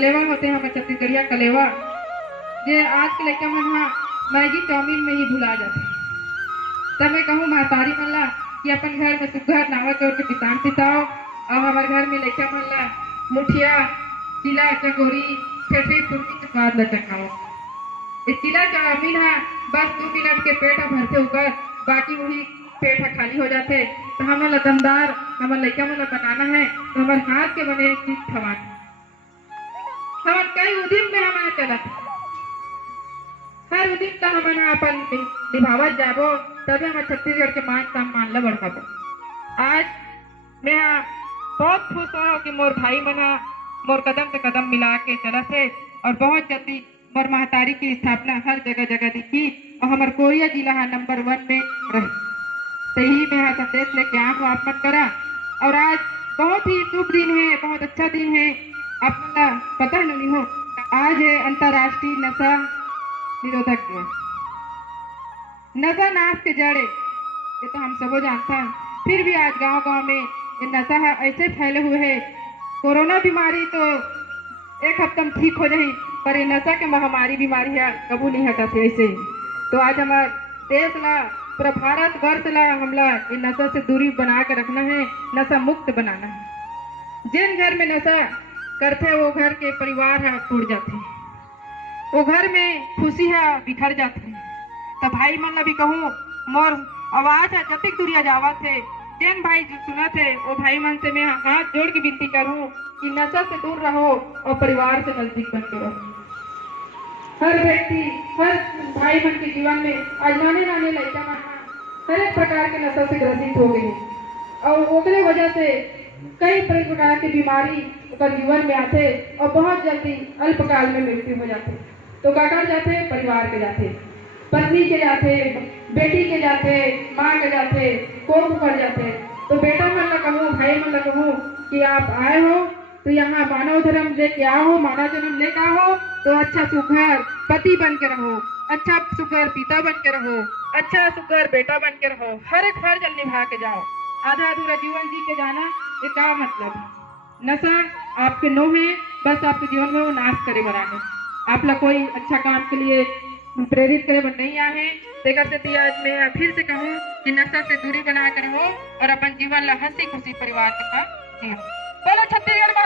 कलेवा होते हैं हमारे छत्तीसगढ़िया कलेवा, जे आज के लड़का मन हाँ मैगी चाउमीन में ही भुला जाते। तब मैं कहूँ महतारी मन ला कि अपन घर में सुग्घर नावा जोड़ के पितान पिताओ, और हमारे घर में लड़का मन ला मुठिया चिला चकोरी ठेठी सुरती के स्वाद ला चखाओ। इस चिला चाउमीन है बस 2 मिनट के पेट भरते होकर बाकी वही पेट खाली हो जाते। तो हमें दमदार हमारे लड़का मन बनाना है तो हमारे हाथ के बने चीज खवाना। हमारे कई उदिन में हमारे चलत हर उदिन का हमारे अपन निभावत जाबो तभी हमारे छत्तीसगढ़ के मान सम्मान ला बढ़ाबो। आज मैं बहुत खुश हो कि मोर भाई मना मोर कदम से कदम मिला के चला थे और बहुत जल्दी मोर महतारी की स्थापना हर जगह जगह दिखी और हमारे कोरिया जिला नंबर 1 में रही। तो ही मैं संदेश लेके आया हूँ आप मत करा। और आज बहुत ही शुभ दिन है, बहुत अच्छा दिन है। आपका पता नहीं हो आज है अंतर्राष्ट्रीय नशा निरोधक दिवस। नशा नाश के जड़े ये तो हम सबो जानते हैं, फिर भी आज गांव गांव में ये नशा ऐसे फैले हुए है। कोरोना बीमारी तो एक हफ्ता में ठीक हो जाए पर ये नशा के महामारी बीमारी है कबू नहीं हटा थे ऐसे। तो आज हमारे देश ला पूरा भारत वर्ष ला हमला ये नशा से दूरी बना के रखना है, नशा मुक्त बनाना है। जिन घर में नशा करते वो घर के परिवार है टूट जाते, वो घर में खुशी है बिखर जाते। तो भाई मन ला भी कहूँ मोर आवाज है जतिक दूरिया जावा थे जिन भाई जो सुना थे वो भाई मन से मैं हाथ जोड़ के विनती करूँ कि नशा से दूर रहो और परिवार से नजदीक बन के रहो। हर व्यक्ति हर भाई मन के जीवन में आज नाने नाने लड़का मन हर एक प्रकार के नशा से ग्रसित हो गए और ओकरे वजह से कई प्रकार की बीमारी जीवन में आते और बहुत जल्दी अल्पकाल में मृत्यु हो जाते। तो काकर जाते परिवार के जाते, पत्नी के जाते, बेटी के जाते, माँ के जाते, कोप कर जाते। तो बेटा मन ला कहूँ भाई मन ला कहूँ कि आप आए हो तो यहाँ मानव धर्म लेके आओ, मानव जन्म लेके आओ तो अच्छा सुघर पति बन के रहो, अच्छा सुघर पिता बन के रहो, अच्छा सुघर बेटा बन के रहो, हर एक फर्ज निभा के जाओ। आधा अधूरा जीवन जी के जाना ये क्या मतलब? नशा आपके नो है बस आपके जीवन में वो नाश करे बनाने, आप लोग कोई अच्छा काम के लिए प्रेरित करे बन नहीं आए हैं। देखते आज मैं फिर से कहूँ कि नशा से दूरी बना कर रहो और अपन जीवन ला हंसी खुशी परिवार के साथ जियो। बोलो छत्तीसगढ़।